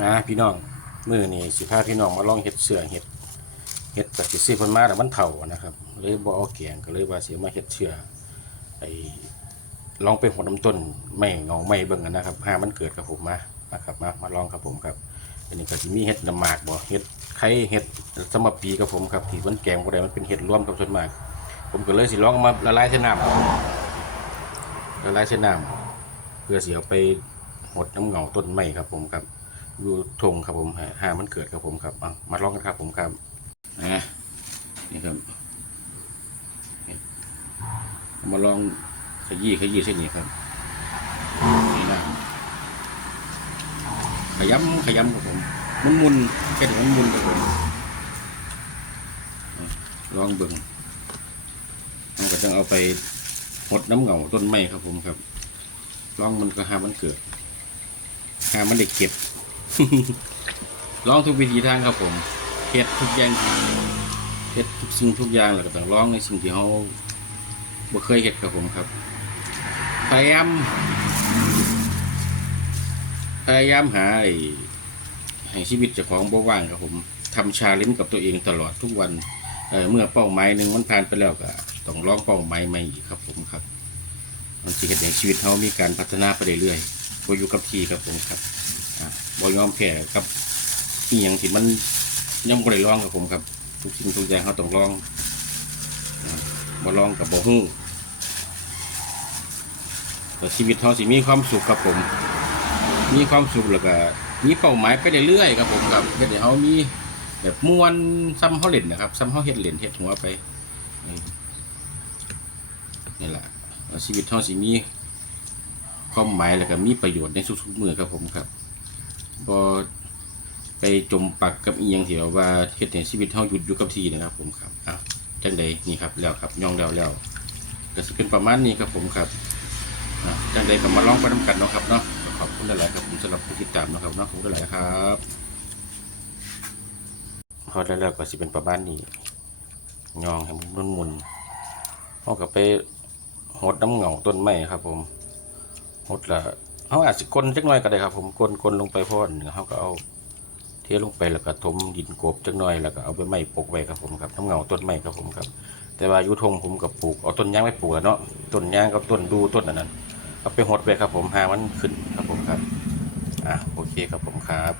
นะพี่น้องมือนี่สิพาพี่น้องมาลองเฮ็ดเสือเฮ็ดเฮ็ดกับสิซื้อพิ่นมาแล้วมันเฒ่านะครับเลยบ่เอาแกงก็เลยว่าเสิเอมาเฮ็ดเสือไอ้ลองไปหดน้ำต้นไม่เงาไม่เบิ่งนะครับหามันเกิดกับผมมานะครับมามาลองครับผมครับอันนี้ก็สิมีเฮ็ดน้ำหมากบ่เฮ็ดไข่เฮ็ดสมปีกับผมครับที่มันแกงบ่ได้มันเป็นเฮ็ดร่วมกับส่วนมาก ผมก็เลยสิลองมาละลายใส่น้ำละลายใส่น้ำเพื่อเสิเอาไปหดน้ำเงาต้นไม้ครับผมครับ อยู่ทงครับผมหาหามันเกิดครับผมครับมาลองกันครับผมครับนะนี่ครับมาลองขยี้ขยี้เส้นนี้ครับนี่นะขยำขยำครับผมมุนมุนๆแค่ถึงมันมุนครับผมลองเบิ่งเราก็ต้องเอาไปหดน้ำเหงาต้นไม้ครับผมครับลองมันก็หามันเกิดหามันได้เก็บ ลองทุกวิธีทางครับผมเฮ็ดทุกอย่างเฮ็ดทุกสิ่งทุกอย่างแล้วก็ต้องลองในสิ่งที่เขาบ่เคยเฮ็ดครับผมครับ พยายาม พยายามหาให้ชีวิตเจ้าของบ่ว่างครับผมทำชาเลนจ์กับตัวเองตลอดทุกวันเอ่อเมื่อเป้าหมายหนึ่งมันผ่านไปแล้วก็ต้องลองเป้าหมายใหม่อีกครับผมครับ มันสิเฮ็ดให้ชีวิตเขามีการพัฒนาไปเรื่อยๆบ่อยู่กับที่ครับผมครับ บอยอมแพ้กับอีหยังที่มันยังบ่ได้ลองกับผมครับ ทุกสิ่งทุกอย่างเขาต้องลองอะบ่ลองกับบ่ฮู้แต่ชีวิตเขาสิมีความสุขครับผม มีความสุขแล้วก็มีเป้าหมายไปเรื่อยๆครับผมครับเฮ็ดให้เขามีแบบม่วนซ้ำเขาเล่นนะครับซ้ำเขาเฮ็ดเล่นเฮ็ดหัวไปนี่แหละชีวิตเขาสิมีความหมายแล้วก็มีประโยชน์ในทุกๆมือครับผมครับ บอไปจมปักกับอียังที่แบบว่าเฮ็ดให้ชีวิตเฮาหยุดอยู่กับที่นะครับ ผมครับอะจังใดนี่ครับแล้วครับย่องแล้วแล้วก็สิเป็นประมาณนี้ครับผมครับอะจังใดก็มาลองไปนํกันเนาะครับเนาะขอบคุณหลายๆครับผมสำหรับผู้ติดตามเนาะครับเนาะขอบคุณหลายๆครับพอแล้วแล้วก็สิเป็นประมาณนี้ย่องให้มันมุนๆเฮาก็ไปหดน้ำเหงาต้นไม้ครับ ผมหดละ เขาอาจจะกลนจักหน่อยก็ได้ครับ ผมกลนกลนลงไปพ่อนเขาก็เอาเทลงไปแล้วก็ถมดินกบจักหน่อยแล้วก็เอาไปไม้ปลูกไว้ครับผมครับน้ำเงาต้นไม้ครับผมครับ แต่ว่ายุทงผมกับปลูกเอาต้นยางไปปลูกแล้วเนาะต้นยางกับต้นดูต้นอันนั้นเอาไปหดไว้ครับผมหามันขึ้นครับผมครับอะโอเคครับผมครับ